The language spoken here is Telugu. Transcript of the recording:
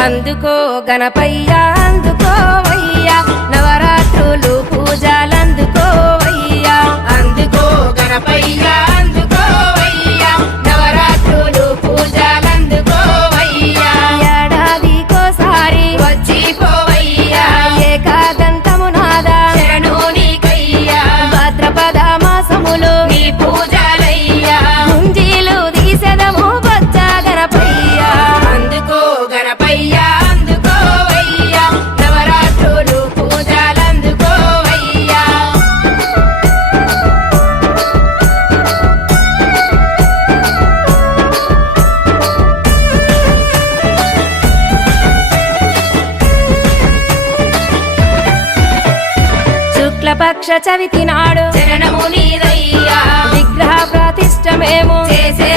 అందుకో గణపయ్య అందుకోవయ్యా నవరాత్రులు పూజలందుకోవయ్యా అందుకో గణపయ్య అందుకోవయ్యా నవరాత్రులు పూజలందుకోవయ్యా ఏడాదికోసారి వచ్చిపోవయ్యా ఏకాదంతము నాదా శరణు నీకయ్యా భాద్రపద మాసములో నీ పూజలయ్యా గుంజీలు తీసెదము బొజ్జ గణపయ్యా అందుకో గణపయ్యా అందుకోవయ్యా నవరాత్రులు పూజలందుకోవయ్యా శుక్లపక్ష చవితి నాడు శరణము నీదయ్యా విగ్రహ ప్రతిష్ఠ మేము చేసే